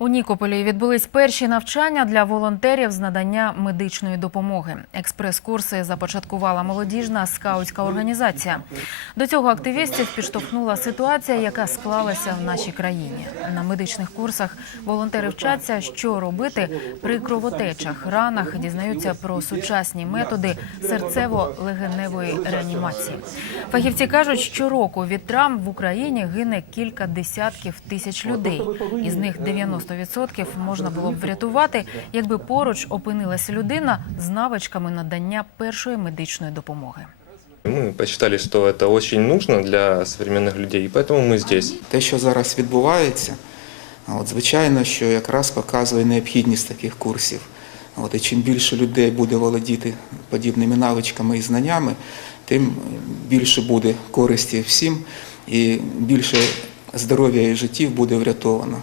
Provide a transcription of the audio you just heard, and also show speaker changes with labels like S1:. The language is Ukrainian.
S1: У Нікополі відбулись перші навчання для волонтерів з надання медичної допомоги. Експрес-курси започаткувала молодіжна скаутська організація. До цього активістів підштовхнула ситуація, яка склалася в нашій країні. На медичних курсах волонтери вчаться, що робити при кровотечах, ранах, дізнаються про сучасні методи серцево-легеневої реанімації. Фахівці кажуть, що року від травм в Україні гине кілька десятків тисяч людей. Із них 90% можна було б врятувати, якби поруч опинилася людина з навичками надання першої медичної допомоги.
S2: Мы посчитали, что это очень нужно для современных людей, и поэтому мы здесь.
S3: Те, що зараз відбувається, от, звичайно, що якраз показує необхідність таких курсів. От, і чим більше людей буде володіти подібними навичками і знаннями, тим більше буде користі всім і більше здоров'я і життів буде врятовано.